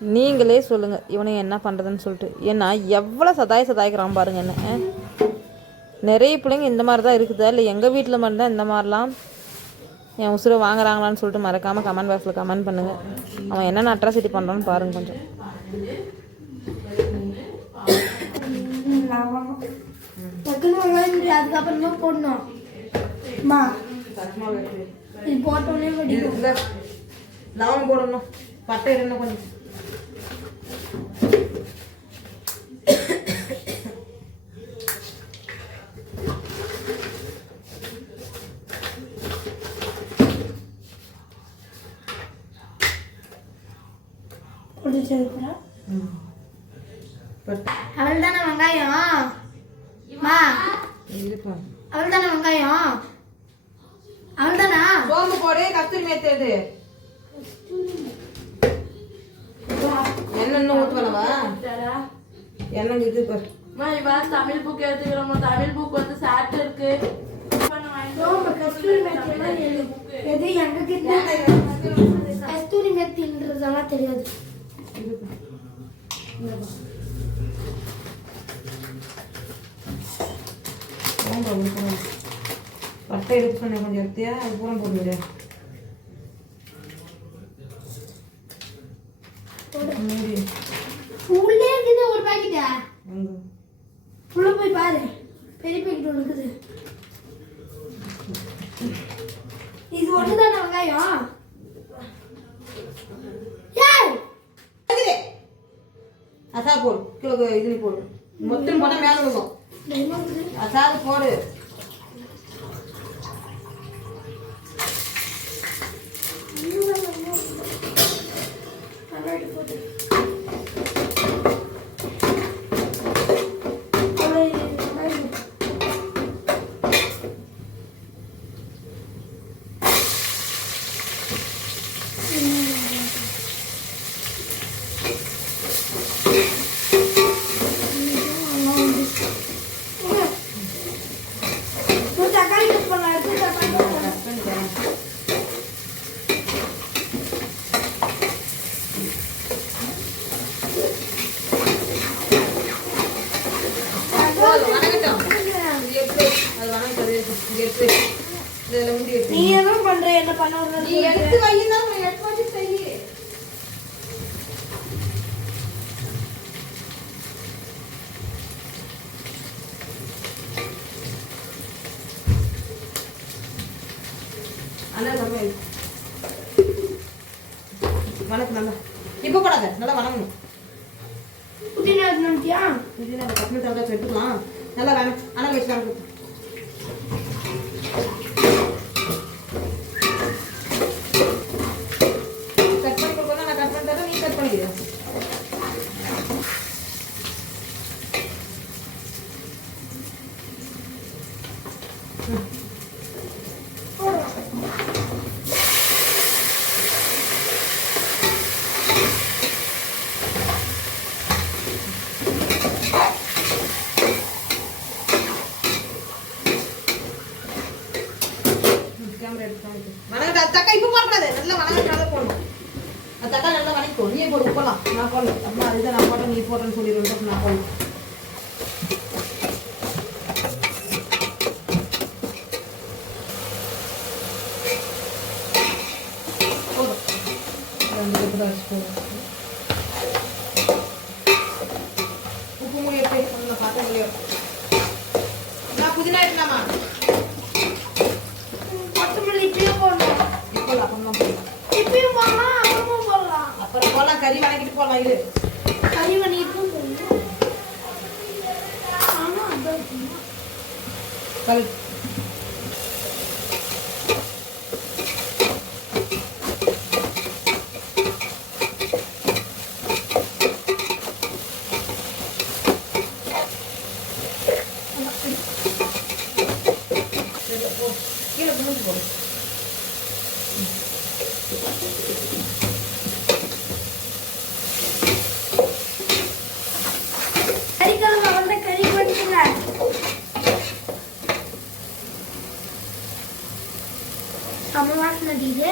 நீங்களே சொல்லுங்கள் இவனை என்ன பண்ணுறதுன்னு சொல்லிட்டு. ஏன்னா எவ்வளோ சதாய்க்கிறான் பாருங்க என்ன. நிறைய பிள்ளைங்க இந்த மாதிரி தான் இருக்குதா இல்லை எங்கள் வீட்டில் மட்டும்தான் இந்த மாதிரிலாம் என் உசுரை வாங்குறாங்களான்னு சொல்லிட்டு மறக்காமல் கமெண்ட் பாக்ஸில் கமெண்ட் பண்ணுங்கள். அவன் என்னென்ன அட்ராசிட்டி பண்ணுறான்னு பாருங்கள் கொஞ்சம். அதுக்கப்புறமா போடணும் இது போட்டோன்னே லவங்கம் போடணும், பட்டை இடணும் கொஞ்சம். அவள் தானே வெங்காயம், அவள் தானே வெங்காயம், அவள் தானா சோம்பு போடு, கஸ்தூரி மேத்தி எடு, எண்ணெய் ஊற்றுவலவா எண்ணெய் இது தமிழ் புக் எடுத்துக்கிறோம். தமிழ் புக் வந்து சாட்டு இருக்கு. எது எங்க கிட்ட கஸ்தூரி மெத்தின்றதெல்லாம் தெரியாது. பட்டை எடுத்து சொன்ன கொஞ்சம் எடுத்தியா, அது பூரா போட்டுவிடு. உள்ளே இருக்குது ஒரு பாக்கெட்டா, உள்ள போய் பாரு, பெரிய பாக்கெட் ஒன்று இருக்குது. இது ஒண்ணுதானே வெங்காயம்? அசா போடு, கிலோ இது போடு, மொத்தம் போனால் மேலே விழுகும். அசாது போடு. நீ என்ன பண்ற, என்ன பண்ண, நீ எடுத்து வையினா எடுத்து வச்சு செய். அண்ணா நம்ம வணக்கம். நல்லா இப்போ போடாத, நல்லா வணங்கணும். புதினா எடுத்துட்டியா? புதினா கட்டின தவிர எடுத்துக்கலாம். நல்லா வேணும், ஆனால் வச்சு வணக்கம். கட் பண்ணி கொடுக்கணும், நான் கட் பண்ணி தரேன், நீ கட் பண்ணிடு. தக்காளி இப்போ போடக்கூடாது, நல்லா வணங்கினால போடணும். அந்த தக்காளி நல்லா வணக்கும். நீயே போடு, உப்பலாம் நான் போடல. அம்மா அதுதான் நான் போட்டேன், நீ போட்டேன்னு சொல்லிடுவேன், நான் போடணும். போதும், 2 கப்பு தான் வச்சு போதும். உப்பு மூடி எடுத்து நான் பார்க்க முடியும். நான் புதினா எடுக்கலாமா? அப்புறம் போடலாம், கறி வணக்கிட்டு போடலாம். இது கறி வணக்கிட்டு போடணும். ஆமா அதான் கல் கீழே குளிச்சு போடு. வாசனை இது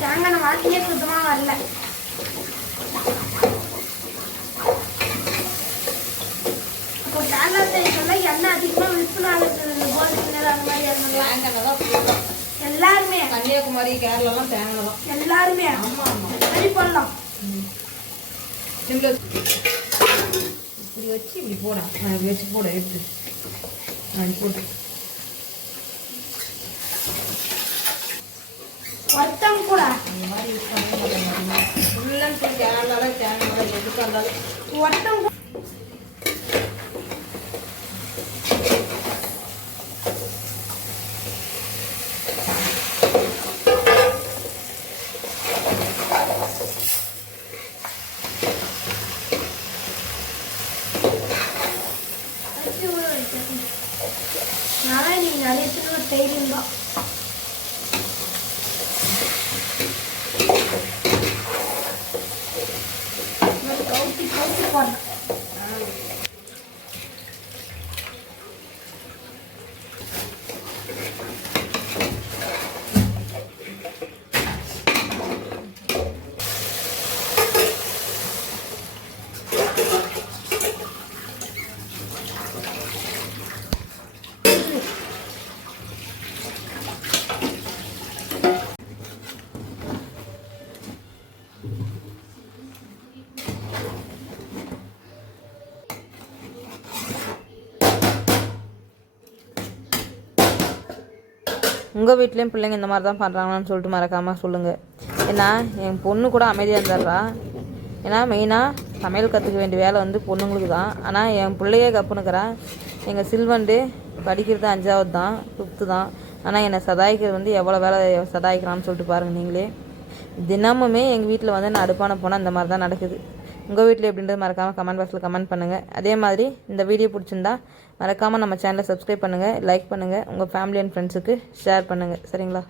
தேங்காய் வாசனையே சுத்தமாக வரல. கன்னியாகுமரி கேரளாலாம் தேங்காய் தான். எல்லாருமே ஆமாம் ஆமாம். ரெடி பண்ணலாம். சிம்பிள் இப்படி வச்சு இப்படி போட இப்படி வச்சு போட எடுத்து போட்டு வட்டம் கூட அந்த மாதிரி யூஸ் பண்ணி ஃபுல்லன்னு சொல்லி கேரளாவில் தேங்காய் எதுக்காக இருந்தாலும் வட்டம் நானே நீங்க நிறைய பேர் தைரியம் தான். கவுத்தி கவுத்தி போடுறேன். உங்கள் வீட்லேயும் பிள்ளைங்க இந்த மாதிரி தான் பண்ணுறாங்களான்னு சொல்லிட்டு மறக்காமல் சொல்லுங்கள். ஏன்னா என் பொண்ணு கூட அமைதியாக இருந்துடுறா. ஏன்னா மெயினாக சமையல் கற்றுக்க வேண்டிய வேலை வந்து பொண்ணுங்களுக்கு தான். ஆனால் என் பிள்ளையே கப்புனுக்கிறா. எங்கள் சில்வண்டு படிக்கிறது 5வது தான், 5th தான். ஆனால் என்னை சதாய்க்கிறது வந்து எவ்வளோ வேலை சதாய்க்கிறான்னு சொல்லிட்டு பாருங்கள் நீங்களே. தினமுமே எங்கள் வீட்டில் வந்து நான் அடுப்பான போனால் இந்த மாதிரி தான் நடக்குது. உங்கள் வீட்டில் எப்படின்றது மறக்காமல் கமெண்ட் பாக்ஸில் கமெண்ட் பண்ணுங்கள். அதே மாதிரி இந்த வீடியோ பிடிச்சிருந்தா மறக்காமல் நம்ம சேனலை சப்ஸ்கிரைப் பண்ணுங்கள், லைக் பண்ணுங்கள், உங்கள் ஃபேமிலி அண்ட் ஃப்ரெண்ட்ஸுக்கு ஷேர் பண்ணுங்கள். சரிங்களா?